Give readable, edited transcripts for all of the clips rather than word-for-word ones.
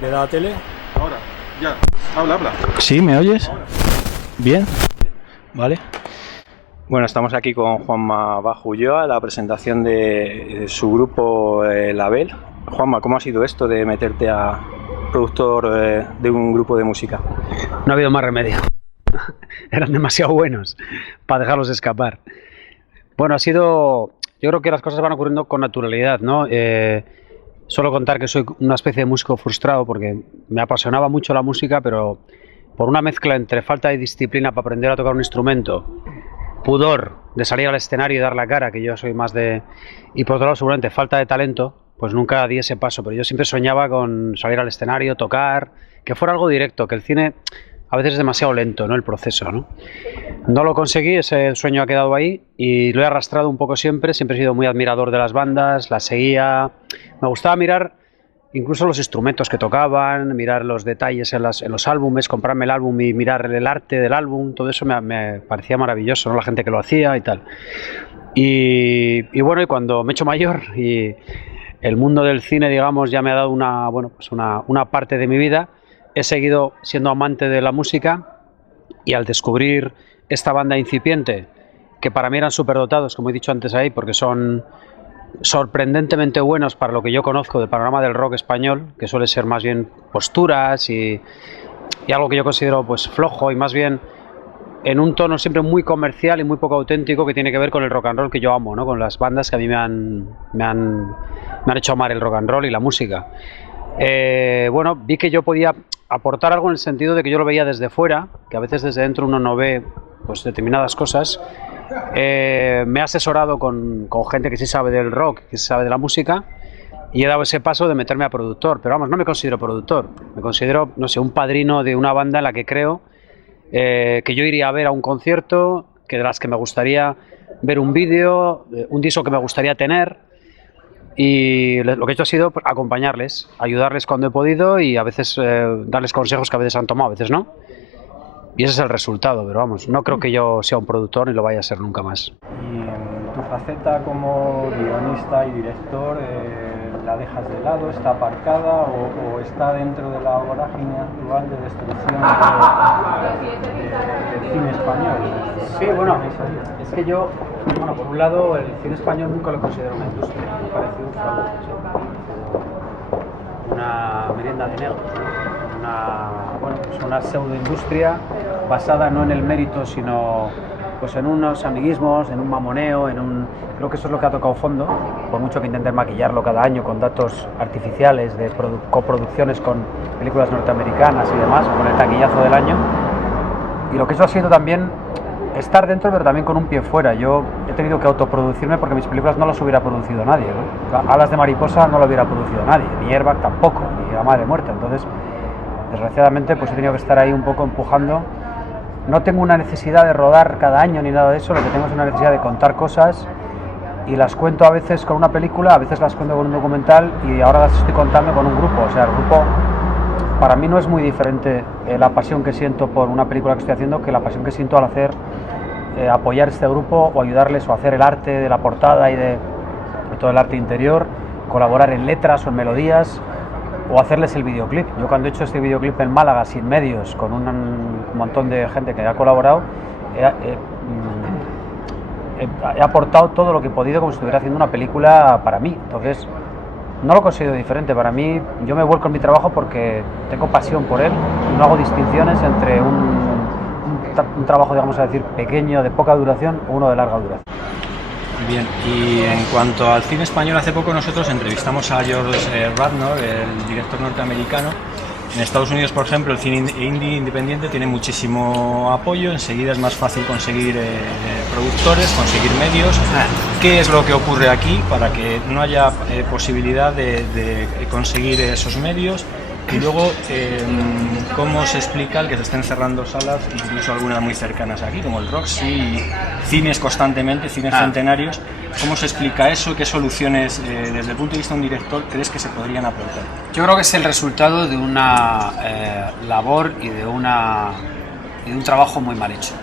¿Le da la tele? Ahora, ya. Habla. ¿Sí? ¿Me oyes? ¿Bien? Vale. Bueno, estamos aquí con Juanma Bajo Ulloa, la presentación de su grupo Label. Juanma, ¿cómo ha sido esto de meterte a productor de un grupo de música? No ha habido más remedio. Eran demasiado buenos para dejarlos escapar. Bueno, yo creo que las cosas van ocurriendo con naturalidad, ¿no? Suelo contar que soy una especie de músico frustrado porque me apasionaba mucho la música, pero por una mezcla entre falta de disciplina para aprender a tocar un instrumento, pudor de salir al escenario y dar la cara, que yo soy más de... y por otro lado seguramente falta de talento, pues nunca di ese paso, pero yo siempre soñaba con salir al escenario, tocar, que fuera algo directo, que el cine a veces es demasiado lento, ¿no? El proceso, ¿no? No lo conseguí, ese sueño ha quedado ahí y lo he arrastrado un poco siempre he sido muy admirador de las bandas, las seguía, me gustaba mirar incluso los instrumentos que tocaban, mirar los detalles en los álbumes, comprarme el álbum y mirar el arte del álbum, todo eso me parecía maravilloso, ¿no? La gente que lo hacía y tal. Y bueno, y cuando me he hecho mayor y el mundo del cine, digamos, ya me ha dado una parte de mi vida, he seguido siendo amante de la música y al descubrir esta banda incipiente, que para mí eran superdotados, como he dicho antes ahí, porque son sorprendentemente buenos para lo que yo conozco del panorama del rock español, que suele ser más bien posturas y algo que yo considero pues flojo y más bien en un tono siempre muy comercial y muy poco auténtico, que tiene que ver con el rock and roll que yo amo, ¿no? Con las bandas que a mí me han hecho amar el rock and roll y la música. Bueno, vi que yo podía aportar algo en el sentido de que yo lo veía desde fuera, que a veces desde dentro uno no ve pues determinadas cosas. Me he asesorado con gente que sí sabe del rock, que sí sabe de la música, y he dado ese paso de meterme a productor, pero vamos, no me considero productor, me considero, no sé, un padrino de una banda en la que creo, que yo iría a ver a un concierto, que de las que me gustaría ver un vídeo, un disco que me gustaría tener, y lo que he hecho ha sido pues, acompañarles, ayudarles cuando he podido y a veces darles consejos que a veces han tomado, a veces no. Y ese es el resultado, pero vamos, no creo que yo sea un productor ni lo vaya a ser nunca más. Y en tu faceta como guionista y director, ¿la dejas de lado, está aparcada o está dentro de la vorágine actual de destrucción del cine español? Sí, bueno, es que yo, bueno, por un lado, el cine español nunca lo considero una industria, me parece un fraude, una merienda de negros, una pseudoindustria basada no en el mérito, sino pues en unos amiguismos, en un mamoneo, creo que eso es lo que ha tocado fondo, por mucho que intenten maquillarlo cada año con datos artificiales de coproducciones con películas norteamericanas y demás, con el taquillazo del año. Y lo que eso ha sido también estar dentro, pero también con un pie fuera. Yo he tenido que autoproducirme porque mis películas no las hubiera producido nadie, ¿no? Alas de mariposa no lo hubiera producido nadie, ni Airbag tampoco, ni La madre muerta. Entonces, desgraciadamente, pues he tenido que estar ahí un poco empujando. No tengo una necesidad de rodar cada año ni nada de eso, lo que tengo es una necesidad de contar cosas y las cuento a veces con una película, a veces las cuento con un documental y ahora las estoy contando con un grupo. O sea, el grupo para mí no es muy diferente la pasión que siento por una película que estoy haciendo que la pasión que siento al hacer, apoyar este grupo o ayudarles o hacer el arte de la portada y de todo el arte interior, colaborar en letras o en melodías o hacerles el videoclip. Yo cuando he hecho este videoclip en Málaga sin medios, con un montón de gente que ha colaborado, he aportado todo lo que he podido como si estuviera haciendo una película para mí. Entonces no lo considero diferente. Para mí, yo me vuelco en mi trabajo porque tengo pasión por él y no hago distinciones entre un trabajo, digamos a decir, pequeño, de poca duración o uno de larga duración. Bien, y en cuanto al cine español, hace poco nosotros entrevistamos a George Radnor, el director norteamericano, En Estados Unidos, por ejemplo, el cine indie independiente tiene muchísimo apoyo, enseguida es más fácil conseguir productores, conseguir medios. ¿Qué es lo que ocurre aquí para que no haya posibilidad de conseguir esos medios? Y luego, ¿cómo se explica el que se estén cerrando salas, incluso algunas muy cercanas aquí, como el Roxy, y cines constantemente, cines centenarios? ¿Cómo se explica eso? ¿Qué soluciones, desde el punto de vista de un director, crees que se podrían aportar? Yo creo que es el resultado de una labor y de un trabajo muy mal hecho.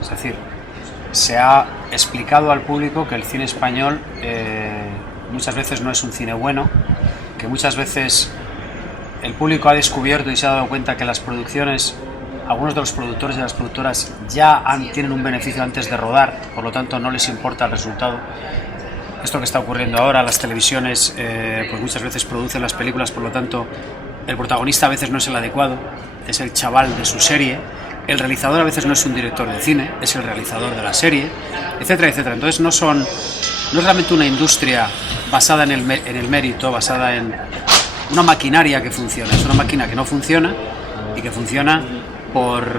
Es decir, se ha explicado al público que el cine español muchas veces no es un cine bueno, que muchas veces el público ha descubierto y se ha dado cuenta que las producciones, algunos de los productores y las productoras tienen un beneficio antes de rodar, por lo tanto no les importa el resultado. Esto que está ocurriendo ahora, las televisiones pues muchas veces producen las películas, por lo tanto el protagonista a veces no es el adecuado, es el chaval de su serie, el realizador a veces no es un director de cine, es el realizador de la serie, etcétera, etcétera. Entonces no es realmente una industria basada en el mérito, basada en una maquinaria que funciona, es una máquina que no funciona y que funciona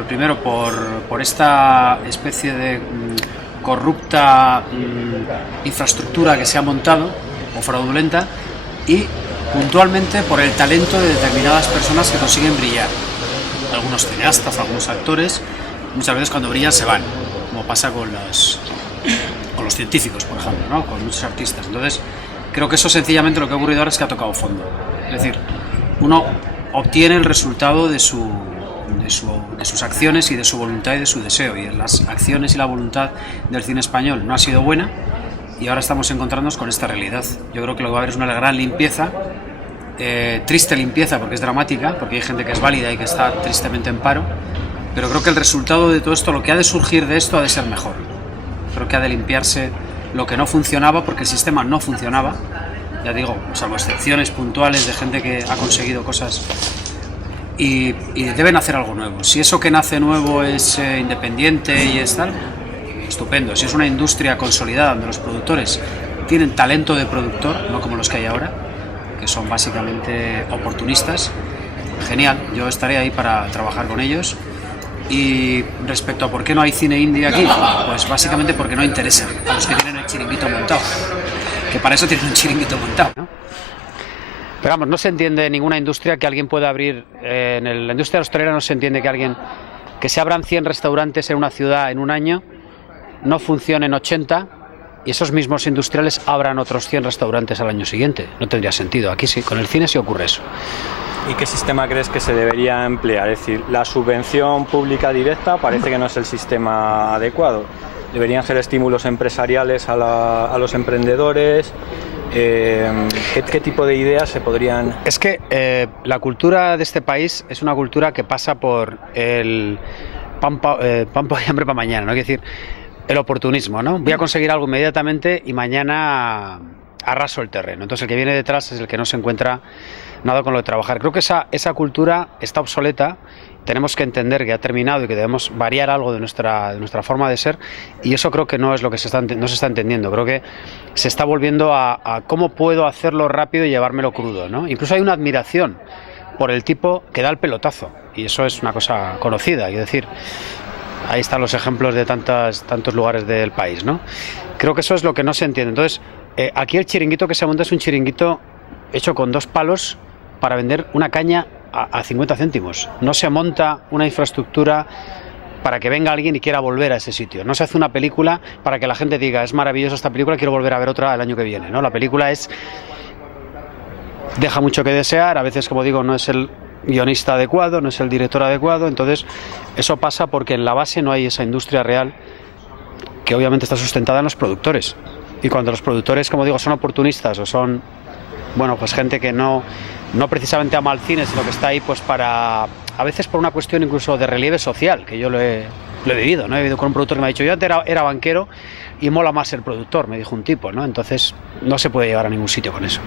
primero por esta especie de corrupta infraestructura que se ha montado, o fraudulenta, y puntualmente por el talento de determinadas personas que consiguen brillar. Algunos cineastas, algunos actores, muchas veces cuando brillan se van, como pasa con los científicos, por ejemplo, ¿no? Con muchos artistas. Entonces, creo que eso sencillamente lo que ha ocurrido ahora es que ha tocado fondo. Es decir, uno obtiene el resultado de sus acciones y de su voluntad y de su deseo, y las acciones y la voluntad del cine español no ha sido buena, y ahora estamos encontrándonos con esta realidad. Yo creo que lo que va a haber es una gran limpieza, triste limpieza porque es dramática, porque hay gente que es válida y que está tristemente en paro, pero creo que el resultado de todo esto, lo que ha de surgir de esto, ha de ser mejor. Creo que ha de limpiarse lo que no funcionaba, porque el sistema no funcionaba, ya digo, salvo excepciones puntuales de gente que ha conseguido cosas, y deben hacer algo nuevo. Si eso que nace nuevo es independiente y es tal, estupendo. Si es una industria consolidada donde los productores tienen talento de productor, no como los que hay ahora, que son básicamente oportunistas, genial, yo estaré ahí para trabajar con ellos. Y respecto a por qué no hay cine indie aquí, pues básicamente porque no interesa a los que tienen el chiringuito montado, que para eso tienen un chiringuito montado, ¿no? Pero vamos, no se entiende ninguna industria que alguien pueda abrir, en la industria hostelera no se entiende que se abran 100 restaurantes en una ciudad en un año, no funcionen 80 y esos mismos industriales abran otros 100 restaurantes al año siguiente. No tendría sentido. Aquí sí, con el cine sí ocurre eso. ¿Y qué sistema crees que se debería emplear? Es decir, la subvención pública directa parece que no es el sistema adecuado. Deberían ser estímulos empresariales a los emprendedores. ¿Qué tipo de ideas se podrían...? Es que la cultura de este país es una cultura que pasa por el pan y hambre para mañana, ¿no? Es decir, el oportunismo, ¿no? Voy a conseguir algo inmediatamente y mañana arraso el terreno. Entonces el que viene detrás es el que no se encuentra nada con lo de trabajar. Creo que esa cultura está obsoleta. Tenemos que entender que ha terminado y que debemos variar algo de nuestra forma de ser, y eso creo que no es lo que no se está entendiendo. Creo que se está volviendo a cómo puedo hacerlo rápido y llevármelo crudo, ¿no? Incluso hay una admiración por el tipo que da el pelotazo, y eso es una cosa conocida, es decir, ahí están los ejemplos de tantos lugares del país, ¿no? Creo que eso es lo que no se entiende. Entonces, aquí el chiringuito que se monta es un chiringuito hecho con 2 palos para vender una caña a 50 céntimos. No se monta una infraestructura para que venga alguien y quiera volver a ese sitio. No se hace una película para que la gente diga, es maravillosa esta película, quiero volver a ver otra el año que viene, ¿no? La película deja mucho que desear, a veces, como digo, no es el guionista adecuado, no es el director adecuado, entonces eso pasa porque en la base no hay esa industria real que obviamente está sustentada en los productores. Y cuando los productores, como digo, son oportunistas o son, bueno, pues gente que no precisamente ama al cine, sino que está ahí pues a veces por una cuestión incluso de relieve social, que yo lo he vivido, ¿no? He vivido con un productor que me ha dicho, yo antes era banquero y mola más ser productor, me dijo un tipo, ¿no? Entonces no se puede llegar a ningún sitio con eso.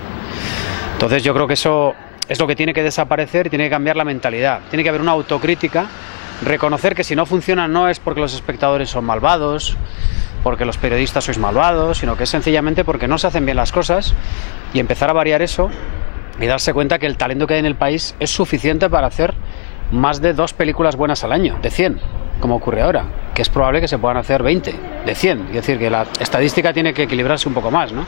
Entonces yo creo que eso es lo que tiene que desaparecer y tiene que cambiar la mentalidad. Tiene que haber una autocrítica, reconocer que si no funciona no es porque los espectadores son malvados, porque los periodistas sois malvados, sino que es sencillamente porque no se hacen bien las cosas, y empezar a variar eso y darse cuenta que el talento que hay en el país es suficiente para hacer más de 2 películas buenas al año, de 100, como ocurre ahora, que es probable que se puedan hacer 20, de 100. Es decir, que la estadística tiene que equilibrarse un poco más, ¿no?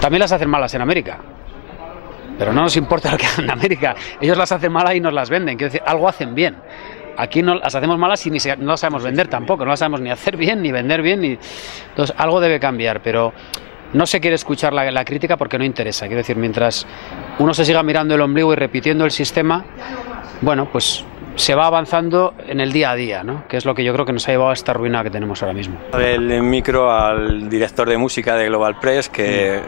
También las hacen malas en América, pero no nos importa lo que hagan en América. Ellos las hacen malas y nos las venden, quiero decir, algo hacen bien. Aquí no las hacemos malas y no las sabemos vender tampoco, no las sabemos ni hacer bien, ni vender bien, entonces algo debe cambiar, pero no se quiere escuchar la crítica porque no interesa. Quiero decir, mientras uno se siga mirando el ombligo y repitiendo el sistema, bueno, pues se va avanzando en el día a día, ¿no? Que es lo que yo creo que nos ha llevado a esta ruina que tenemos ahora mismo. El micro al director de música de Global Press, que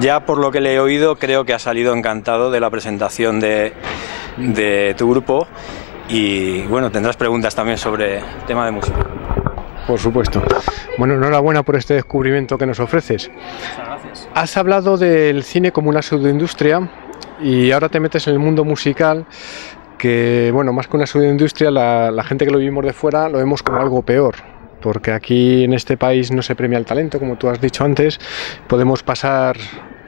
ya por lo que le he oído creo que ha salido encantado de la presentación de tu grupo, y bueno, tendrás preguntas también sobre el tema de música. Por supuesto. Bueno, enhorabuena por este descubrimiento que nos ofreces. Muchas gracias. Has hablado del cine como una pseudoindustria y ahora te metes en el mundo musical, que bueno, más que una pseudoindustria, la gente que lo vivimos de fuera lo vemos como algo peor, porque aquí en este país no se premia el talento, como tú has dicho antes. Podemos pasar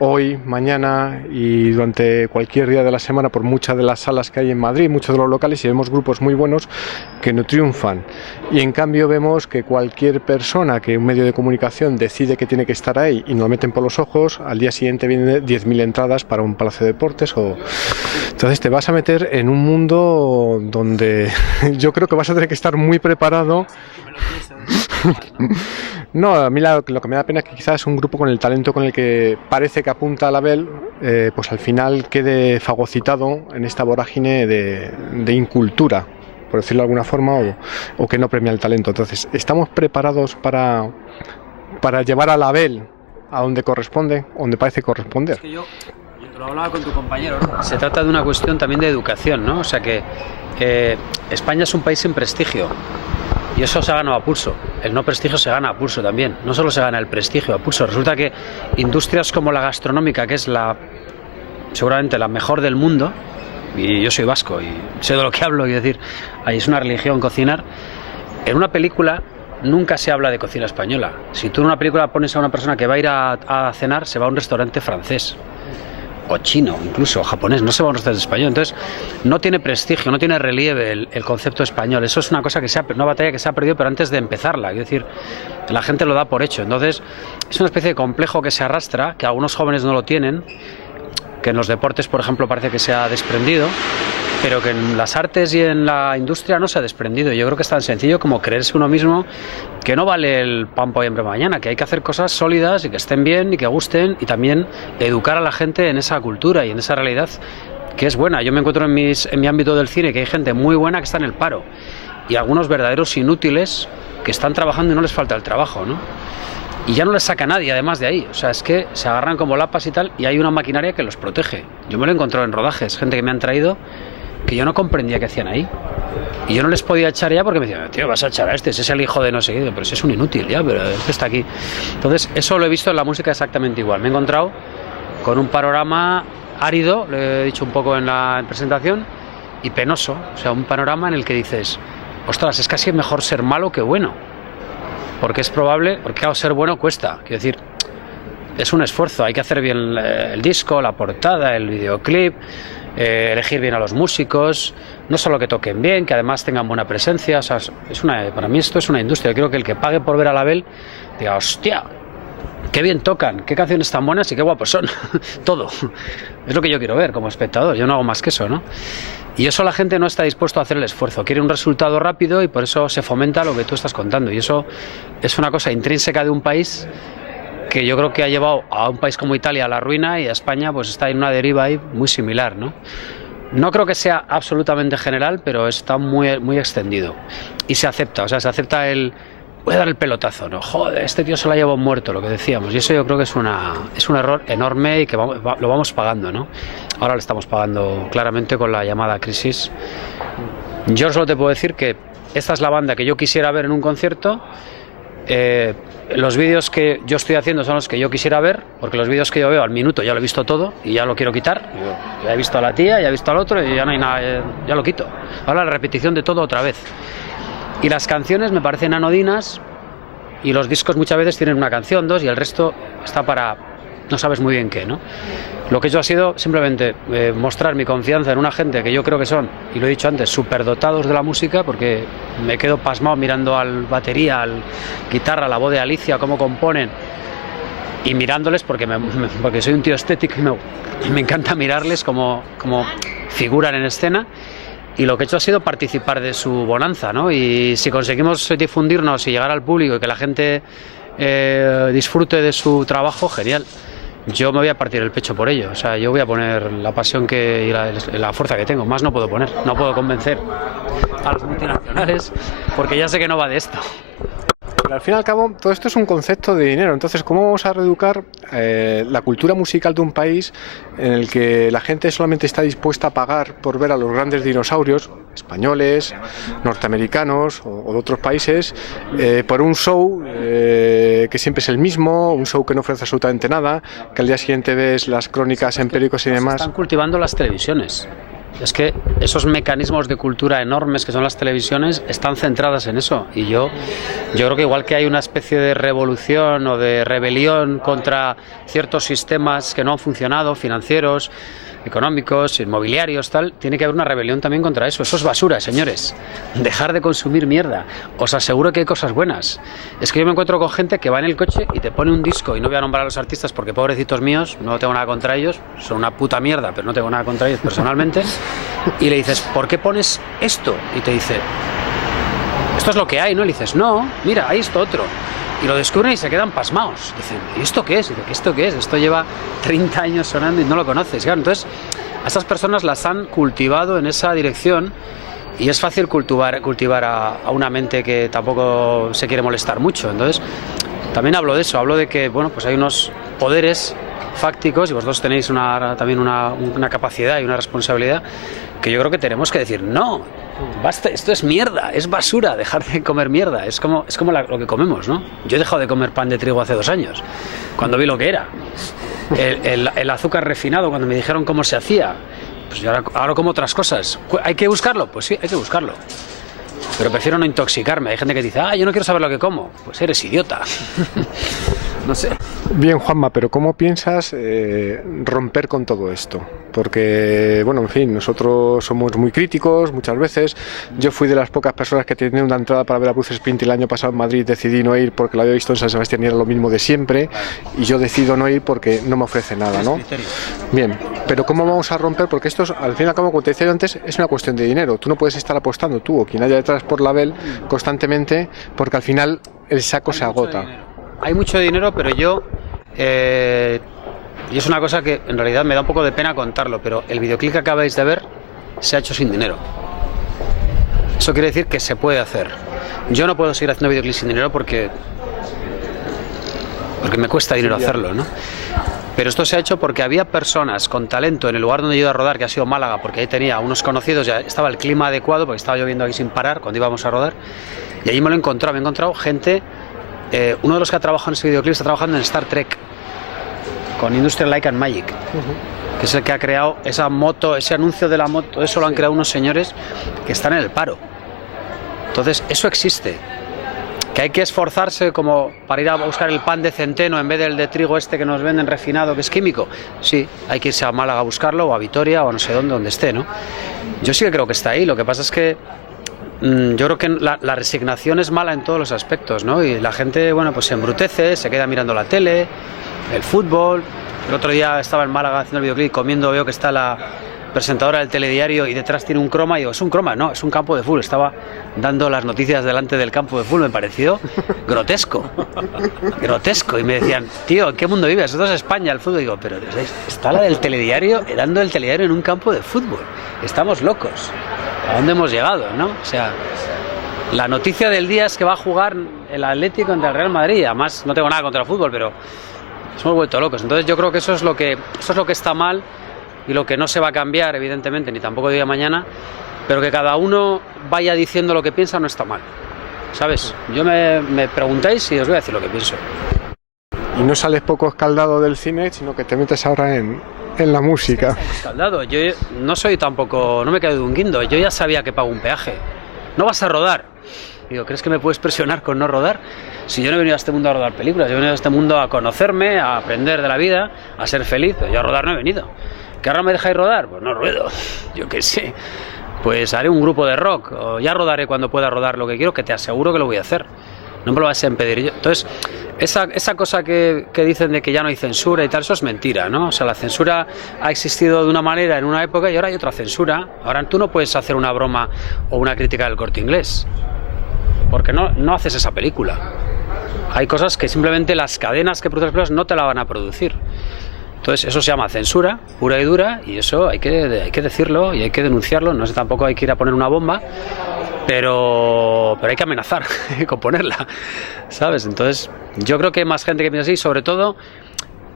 hoy, mañana y durante cualquier día de la semana por muchas de las salas que hay en Madrid, muchos de los locales, y vemos grupos muy buenos que no triunfan. Y en cambio vemos que cualquier persona que un medio de comunicación decide que tiene que estar ahí y nos lo meten por los ojos, al día siguiente vienen 10.000 entradas para un palacio de deportes. Entonces te vas a meter en un mundo donde yo creo que vas a tener que estar muy preparado. No, a mí lo que me da pena es que quizás un grupo con el talento con el que parece que apunta a Label, pues al final quede fagocitado en esta vorágine de incultura, por decirlo de alguna forma, o que no premia el talento. Entonces, ¿estamos preparados para llevar a Label a donde corresponde, donde parece corresponder? Es que yo te lo hablaba con tu compañero, ¿no? Se trata de una cuestión también de educación, ¿no? O sea que España es un país sin prestigio. Y eso se ha ganado a pulso. El no prestigio se gana a pulso también. No solo se gana el prestigio a pulso. Resulta que industrias como la gastronómica, que es seguramente la mejor del mundo, y yo soy vasco y sé de lo que hablo, y decir, ahí es una religión cocinar. En una película nunca se habla de cocina española. Si tú en una película pones a una persona que va a ir a cenar, se va a un restaurante francés, o chino, incluso o japonés, no se va a un restaurante español. Entonces no tiene prestigio, no tiene relieve el concepto español. Eso es una cosa una batalla que se ha perdido, pero antes de empezarla, es decir, la gente lo da por hecho. Entonces es una especie de complejo que se arrastra, que algunos jóvenes no lo tienen, que en los deportes, por ejemplo, parece que se ha desprendido, pero que en las artes y en la industria no se ha desprendido. Yo creo que es tan sencillo como creerse uno mismo que no vale el pan para hoy, hambre mañana, que hay que hacer cosas sólidas y que estén bien y que gusten, y también educar a la gente en esa cultura y en esa realidad que es buena. Yo me encuentro en mi ámbito del cine que hay gente muy buena que está en el paro, y algunos verdaderos inútiles que están trabajando y no les falta el trabajo, ¿no? Y ya no les saca nadie además de ahí. O sea, es que se agarran como lapas y tal, y hay una maquinaria que los protege. Yo me lo he encontrado en rodajes, gente que me han traído que yo no comprendía qué hacían ahí. Y yo no les podía echar ya porque me decían, tío, vas a echar a ese es el hijo de no sé qué, pero ese es un inútil ya, pero este está aquí. Entonces, eso lo he visto en la música exactamente igual. Me he encontrado con un panorama árido, lo he dicho un poco en la presentación, y penoso. O sea, un panorama en el que dices, ostras, es casi mejor ser malo que bueno. Porque es probable, porque claro, ser bueno cuesta. Quiero decir, es un esfuerzo, hay que hacer bien el disco, la portada, el videoclip, elegir bien a los músicos, no solo que toquen bien, que además tengan buena presencia. O sea, para mí esto es una industria. Yo creo que el que pague por ver a Label diga, hostia, qué bien tocan, qué canciones tan buenas y qué guapos son. Todo. Es lo que yo quiero ver como espectador, yo no hago más que eso, ¿no? Y eso la gente no está dispuesto a hacer el esfuerzo, quiere un resultado rápido, y por eso se fomenta lo que tú estás contando. Y eso es una cosa intrínseca de un país que yo creo que ha llevado a un país como Italia a la ruina, y a España pues está en una deriva ahí muy similar, ¿no? No creo que sea absolutamente general, pero está muy, muy extendido. Y se acepta, o sea, se acepta voy a dar el pelotazo, ¿no? Joder, este tío se lo ha llevado muerto, lo que decíamos. Y eso yo creo que es un error enorme, y que lo vamos pagando, ¿no? Ahora lo estamos pagando claramente con la llamada crisis. Yo solo te puedo decir que esta es la banda que yo quisiera ver en un concierto. Los vídeos que yo estoy haciendo son los que yo quisiera ver, porque los vídeos que yo veo al minuto ya lo he visto todo y ya lo quiero quitar. Yo ya he visto a la tía, ya he visto al otro, y ya no hay nada, ya lo quito. Ahora la repetición de todo otra vez. Y las canciones me parecen anodinas, y los discos muchas veces tienen una canción, dos, y el resto está para no sabes muy bien qué, ¿no? Lo que he hecho ha sido simplemente mostrar mi confianza en una gente que yo creo que son, y lo he dicho antes, superdotados de la música, porque me quedo pasmado mirando al batería, al guitarra, la voz de Alicia, cómo componen, y mirándoles porque soy un tío estético y me encanta mirarles como figuran en escena. Y lo que he hecho ha sido participar de su bonanza, ¿no? Y si conseguimos difundirnos y llegar al público y que la gente disfrute de su trabajo, genial. Yo me voy a partir el pecho por ello. O sea, yo voy a poner la pasión y la fuerza que tengo. Más no puedo poner. No puedo convencer a los multinacionales porque ya sé que no va de esto. Pero al fin y al cabo, todo esto es un concepto de dinero. Entonces, ¿cómo vamos a reeducar la cultura musical de un país en el que la gente solamente está dispuesta a pagar por ver a los grandes dinosaurios, españoles, norteamericanos o de otros países, por un show que siempre es el mismo, un show que no ofrece absolutamente nada, que al día siguiente ves las crónicas en periódicos y demás? Están cultivando las televisiones. Es que esos mecanismos de cultura enormes que son las televisiones están centradas en eso, y yo creo que igual que hay una especie de revolución o de rebelión contra ciertos sistemas que no han funcionado, financieros, económicos, inmobiliarios, tal, tiene que haber una rebelión también contra eso. Eso es basura, señores. Dejar de consumir mierda. Os aseguro que hay cosas buenas. Es que yo me encuentro con gente que va en el coche y te pone un disco, y no voy a nombrar a los artistas porque pobrecitos míos, no tengo nada contra ellos, son una puta mierda, pero no tengo nada contra ellos personalmente, y le dices, ¿por qué pones esto? Y te dice, esto es lo que hay, ¿no? Y le dices, no, mira, hay esto otro. Y lo descubren y se quedan pasmados. Dicen, ¿y esto qué es? Y dice, ¿esto qué es? Esto lleva 30 años sonando y no lo conoces. Claro, entonces, a estas personas las han cultivado en esa dirección, y es fácil cultivar a una mente que tampoco se quiere molestar mucho. Entonces, también hablo de eso, hablo de que, bueno, pues hay unos poderes fácticos, y vosotros tenéis también una capacidad y una responsabilidad que yo creo que tenemos que decir, no, basta, esto es mierda, es basura, dejar de comer mierda, es como lo que comemos, ¿no? Yo he dejado de comer pan de trigo hace 2 años, cuando vi lo que era. El azúcar refinado, cuando me dijeron cómo se hacía, pues yo ahora como otras cosas. ¿Hay que buscarlo? Pues sí, hay que buscarlo. Pero prefiero no intoxicarme. Hay gente que dice, yo no quiero saber lo que como. Pues eres idiota. No sé. Bien, Juanma, pero ¿cómo piensas romper con todo esto? Porque, bueno, en fin, nosotros somos muy críticos muchas veces. Yo fui de las pocas personas que tenía una entrada para ver a Bruce Springsteen el año pasado en Madrid. Decidí no ir porque lo había visto en San Sebastián y era lo mismo de siempre. Y yo decido no ir porque no me ofrece nada, ¿no? Bien, pero ¿cómo vamos a romper? Porque esto, al fin y al cabo, como te decía yo antes, es una cuestión de dinero. Tú no puedes estar apostando, tú o quien haya detrás por Label, constantemente, porque al final el saco se agota. Hay mucho dinero, pero y es una cosa que en realidad me da un poco de pena contarlo, pero el videoclip que acabáis de ver se ha hecho sin dinero. Eso quiere decir que se puede hacer. Yo no puedo seguir haciendo videoclips sin dinero porque me cuesta dinero hacerlo, ¿no? Pero esto se ha hecho porque había personas con talento en el lugar donde yo iba a rodar, que ha sido Málaga, porque ahí tenía unos conocidos, ya estaba el clima adecuado, porque estaba lloviendo aquí sin parar cuando íbamos a rodar, y allí me he encontrado gente. Uno de los que ha trabajado en ese videoclip está trabajando en Star Trek con Industrial Light and Magic, que es el que ha creado esa moto, ese anuncio de la moto. Eso lo han creado unos señores que están en el paro. Entonces eso existe. Que hay que esforzarse como para ir a buscar el pan de centeno en vez del de trigo este que nos venden refinado, que es químico. Sí, hay que irse a Málaga a buscarlo, o a Vitoria, o no sé donde esté, ¿no? Yo sí que creo que está ahí. Lo que pasa es que yo creo que la resignación es mala en todos los aspectos, ¿no? Y la gente, bueno, pues se embrutece, se queda mirando la tele, el fútbol. El otro día estaba en Málaga haciendo el videoclip, comiendo, veo que está la presentadora del telediario y detrás tiene un croma, y digo, ¿es un croma? No, es un campo de fútbol. Estaba dando las noticias delante del campo de fútbol, me pareció grotesco, grotesco. Y me decían, tío, ¿en qué mundo vives? Esto es España, el fútbol. Y digo, pero está la del telediario, dando el telediario en un campo de fútbol. Estamos locos. ¿A dónde hemos llegado, no? O sea, la noticia del día es que va a jugar el Atlético contra el Real Madrid. Además, no tengo nada contra el fútbol, pero nos hemos vuelto locos. Entonces yo creo que eso es lo que está mal, y lo que no se va a cambiar, evidentemente, ni tampoco de día a mañana, pero que cada uno vaya diciendo lo que piensa no está mal, ¿sabes? Yo me preguntáis y os voy a decir lo que pienso. Y no sales poco escaldado del cine, sino que te metes ahora en la música. Escaldado. Yo no soy tampoco, no me quedo de un guindo. Yo ya sabía que pago un peaje. No vas a rodar. Digo, ¿crees que me puedes presionar con no rodar? Si yo no he venido a este mundo a rodar películas, yo he venido a este mundo a conocerme, a aprender de la vida, a ser feliz, pero yo a rodar no he venido. ¿Que ahora me dejáis rodar? Pues no ruedo, yo qué sé. Pues haré un grupo de rock, o ya rodaré cuando pueda rodar lo que quiero, que te aseguro que lo voy a hacer. No me lo vas a impedir yo. Entonces, esa cosa que dicen de que ya no hay censura y tal, eso es mentira, ¿no? O sea, la censura ha existido de una manera en una época y ahora hay otra censura. Ahora tú no puedes hacer una broma o una crítica del Corte Inglés, porque no haces esa película. Hay cosas que simplemente las cadenas que producen las películas no te la van a producir. Entonces eso se llama censura pura y dura, y eso hay que decirlo y hay que denunciarlo. No sé, tampoco hay que ir a poner una bomba, pero hay que amenazar con ponerla, ¿sabes? Entonces yo creo que hay más gente que piensa así, sobre todo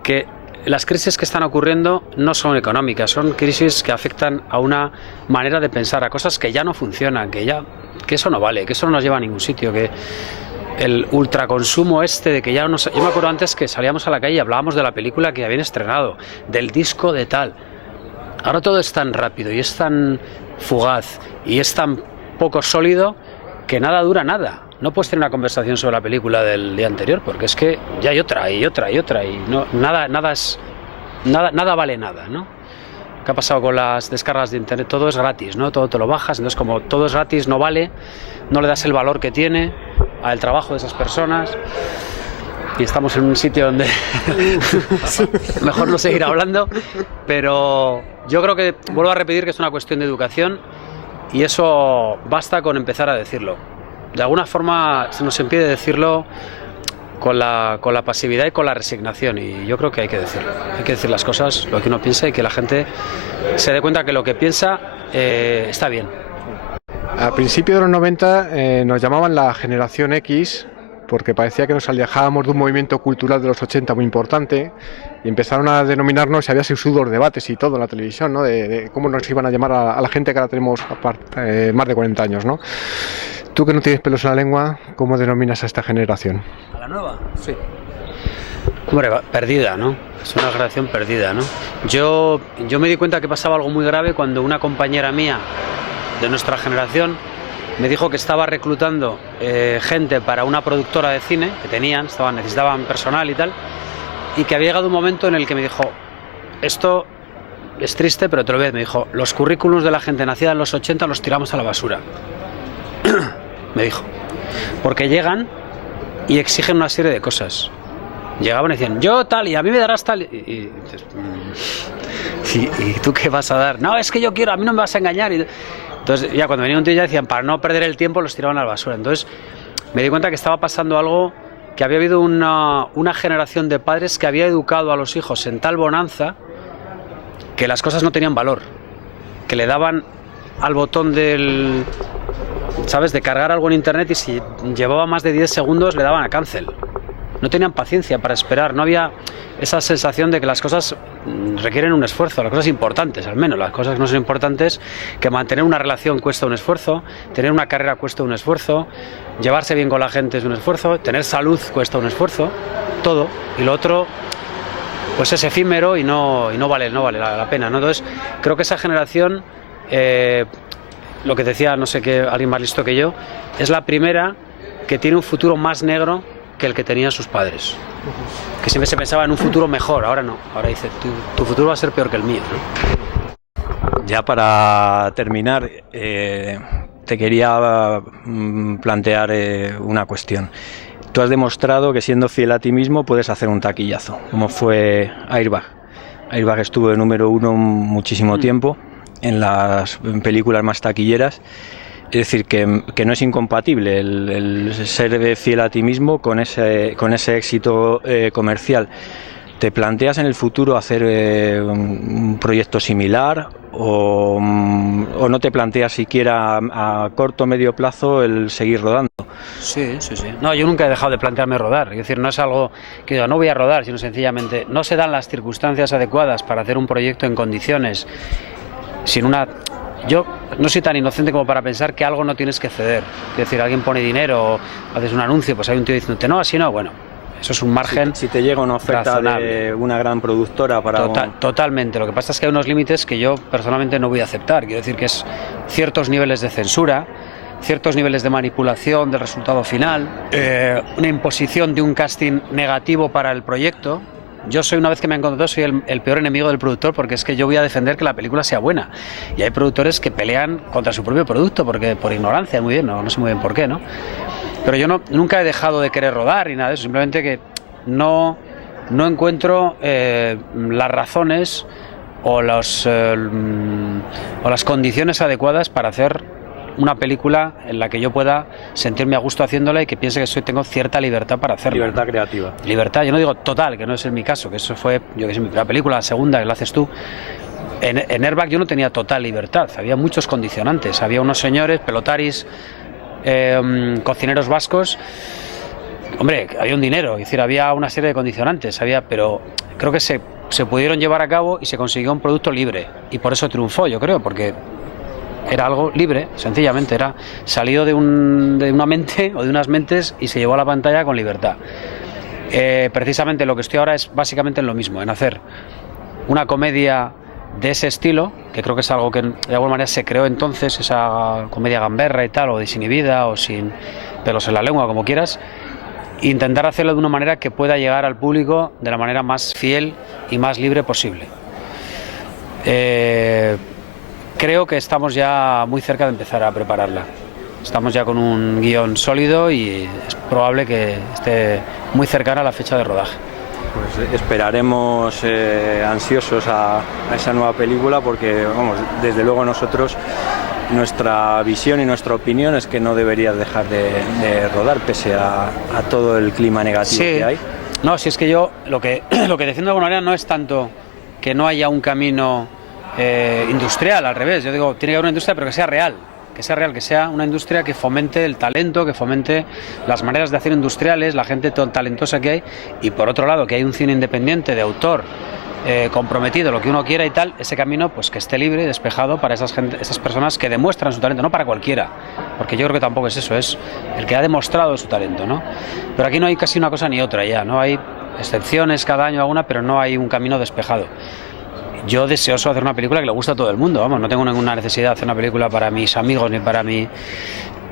que las crisis que están ocurriendo no son económicas, son crisis que afectan a una manera de pensar, a cosas que ya no funcionan, que eso no vale, que eso no nos lleva a ningún sitio, que el ultraconsumo de que ya no sé. Yo me acuerdo antes que salíamos a la calle y hablábamos de la película que habían estrenado, del disco de tal. Ahora todo es tan rápido y es tan fugaz y es tan poco sólido que nada dura nada. No puedes tener una conversación sobre la película del día anterior, porque es que ya hay otra y otra y otra, y no, nada vale nada, ¿no? ¿Qué ha pasado con las descargas de internet? Todo es gratis, ¿no? Todo te lo bajas, entonces como todo es gratis, no vale, no le das el valor que tiene al trabajo de esas personas, y estamos en un sitio donde mejor no seguir hablando, pero yo creo que, vuelvo a repetir, que es una cuestión de educación, y eso basta con empezar a decirlo. De alguna forma se nos impide decirlo con la pasividad y con la resignación, y yo creo que hay que decirlo. Hay que decir las cosas, lo que uno piensa, y que la gente se dé cuenta que lo que piensa está bien. A principios de los 90 nos llamaban la generación X, porque parecía que nos alejábamos de un movimiento cultural de los 80 muy importante, y empezaron a denominarnos, y había sudos debates y todo en la televisión, ¿no? de cómo nos iban a llamar a la gente que ahora tenemos más de 40 años, ¿no? Tú, que no tienes pelos en la lengua, ¿cómo denominas a esta generación? ¿A la nueva? Sí. Hombre, perdida, ¿no? Es una generación perdida, ¿no? Yo me di cuenta que pasaba algo muy grave cuando una compañera mía de nuestra generación me dijo que estaba reclutando gente para una productora de cine que necesitaban personal y tal, y que había llegado un momento en el que me dijo: esto es triste, pero te lo voy a decir. Me dijo: los currículums de la gente nacida en los 80 los tiramos a la basura. Me dijo, porque llegan y exigen una serie de cosas. Llegaban y decían: yo tal, y a mí me darás tal, y tú qué vas a dar. No, es que yo quiero, a mí no me vas a engañar. Entonces ya cuando venía un tío ya decían, para no perder el tiempo los tiraban a la basura. Entonces me di cuenta que estaba pasando algo, que había habido una generación de padres que había educado a los hijos en tal bonanza que las cosas no tenían valor, que le daban al botón de cargar algo en internet, y si llevaba más de 10 segundos le daban a cancel. No tenían paciencia para esperar, no había esa sensación de que las cosas requieren un esfuerzo, las cosas importantes, al menos las cosas que no son importantes, que mantener una relación cuesta un esfuerzo, tener una carrera cuesta un esfuerzo, llevarse bien con la gente es un esfuerzo, tener salud cuesta un esfuerzo, todo, y lo otro pues es efímero y no vale la pena, ¿no? Entonces creo que esa generación, lo que decía, no sé qué, alguien más listo que yo, es la primera que tiene un futuro más negro que el que tenían sus padres, que siempre se pensaba en un futuro mejor. Ahora no, ahora dice, tu futuro va a ser peor que el mío, ¿no? Ya para terminar, te quería plantear una cuestión. Tú has demostrado que, siendo fiel a ti mismo, puedes hacer un taquillazo, como fue Airbag. Airbag estuvo de número 1 muchísimo tiempo en las películas más taquilleras. Es decir, que no es incompatible el ser fiel a ti mismo con ese éxito comercial. ¿Te planteas en el futuro hacer un proyecto similar, o no te planteas siquiera a corto o medio plazo el seguir rodando? Sí. No, yo nunca he dejado de plantearme rodar. Es decir, no es algo que diga, no voy a rodar, sino sencillamente no se dan las circunstancias adecuadas para hacer un proyecto en condiciones, Yo no soy tan inocente como para pensar que algo no tienes que ceder. Es decir, alguien pone dinero o haces un anuncio, pues hay un tío diciéndote, no, así no, bueno, eso es un margen. Si te llega una oferta razonable de una gran productora para... Totalmente. Lo que pasa es que hay unos límites que yo personalmente no voy a aceptar. Quiero decir que es ciertos niveles de censura, ciertos niveles de manipulación del resultado final, una imposición de un casting negativo para el proyecto. Yo soy, una vez que me han contratado, soy el peor enemigo del productor, porque es que yo voy a defender que la película sea buena. Y hay productores que pelean contra su propio producto, porque por ignorancia, muy bien, no sé muy bien por qué, ¿no? Pero yo nunca he dejado de querer rodar ni nada de eso, simplemente que no encuentro las razones o las condiciones adecuadas para hacer una película en la que yo pueda sentirme a gusto haciéndola y que piense que tengo cierta libertad para hacerlo. Libertad creativa. Libertad, yo no digo total, que no es mi caso, que eso fue, yo que sé, mi primera película, la segunda, que la haces tú. En Airbag yo no tenía total libertad, había muchos condicionantes, había unos señores, pelotaris, cocineros vascos. Hombre, había un dinero, es decir, había una serie de condicionantes, pero creo que se pudieron llevar a cabo y se consiguió un producto libre, y por eso triunfó, yo creo, porque era algo libre, sencillamente, era salido de una mente o de unas mentes y se llevó a la pantalla con libertad. Precisamente lo que estoy ahora es básicamente en lo mismo, en hacer una comedia de ese estilo, que creo que es algo que de alguna manera se creó entonces, esa comedia gamberra y tal, o desinhibida, o sin pelos en la lengua, como quieras, e intentar hacerlo de una manera que pueda llegar al público de la manera más fiel y más libre posible. Creo que estamos ya muy cerca de empezar a prepararla. Estamos ya con un guión sólido y es probable que esté muy cercana a la fecha de rodaje. Pues esperaremos ansiosos a esa nueva película, porque vamos, desde luego nosotros, nuestra visión y nuestra opinión es que no deberías dejar de rodar pese a todo el clima negativo que hay. No, si es que yo lo que defiendo de alguna manera no es tanto que no haya un camino industrial, al revés. Yo digo, tiene que haber una industria, pero que sea real, que sea una industria que fomente el talento, que fomente las maneras de hacer industriales, la gente talentosa que hay, y por otro lado que hay un cine independiente de autor comprometido, lo que uno quiera y tal, ese camino pues que esté libre y despejado para esas personas que demuestran su talento, no para cualquiera, porque yo creo que tampoco es eso, es el que ha demostrado su talento, ¿no? Pero aquí no hay casi una cosa ni otra ya, no hay excepciones cada año alguna, pero no hay un camino despejado. Yo deseoso hacer una película que le gusta a todo el mundo, vamos, no tengo ninguna necesidad de hacer una película para mis amigos ni para mí.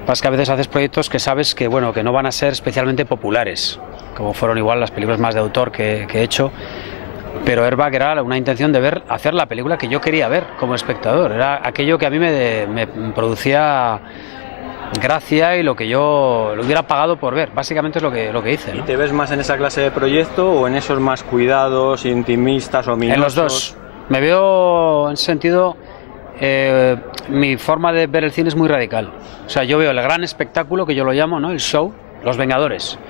Pasa que a veces haces proyectos que sabes que, bueno, que no van a ser especialmente populares, como fueron igual las películas más de autor que he hecho, pero Airbag era una intención de hacer la película que yo quería ver como espectador, era aquello que a mí me producía gracia y lo que yo lo hubiera pagado por ver, básicamente es lo que hice, ¿no? ¿Y te ves más en esa clase de proyecto o en esos más cuidados, intimistas o minosos? En los dos. Me veo, en ese sentido, mi forma de ver el cine es muy radical. O sea, yo veo el gran espectáculo, que yo lo llamo, ¿no? El show, Los Vengadores.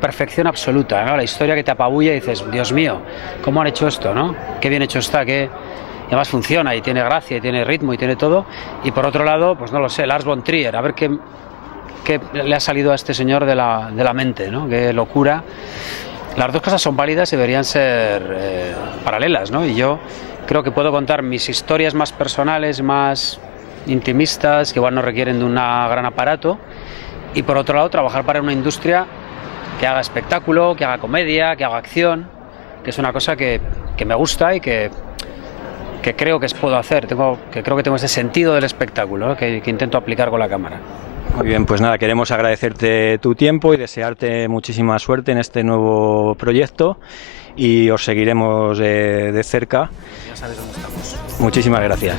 Perfección absoluta, ¿no? La historia que te apabulla y dices, Dios mío, ¿cómo han hecho esto, no? Qué bien hecho está, y además funciona y tiene gracia y tiene ritmo y tiene todo. Y por otro lado, pues no lo sé, Lars von Trier, a ver qué le ha salido a este señor de la mente, ¿no? Qué locura. Las dos cosas son válidas y deberían ser paralelas, ¿no? Y yo creo que puedo contar mis historias más personales, más intimistas, que igual no requieren de un gran aparato, y por otro lado trabajar para una industria que haga espectáculo, que haga comedia, que haga acción, que es una cosa que me gusta y que creo que puedo hacer, que creo que tengo ese sentido del espectáculo, ¿no? que intento aplicar con la cámara. Muy bien, pues nada, queremos agradecerte tu tiempo y desearte muchísima suerte en este nuevo proyecto, y os seguiremos de cerca. Ya sabes dónde estamos. Muchísimas gracias.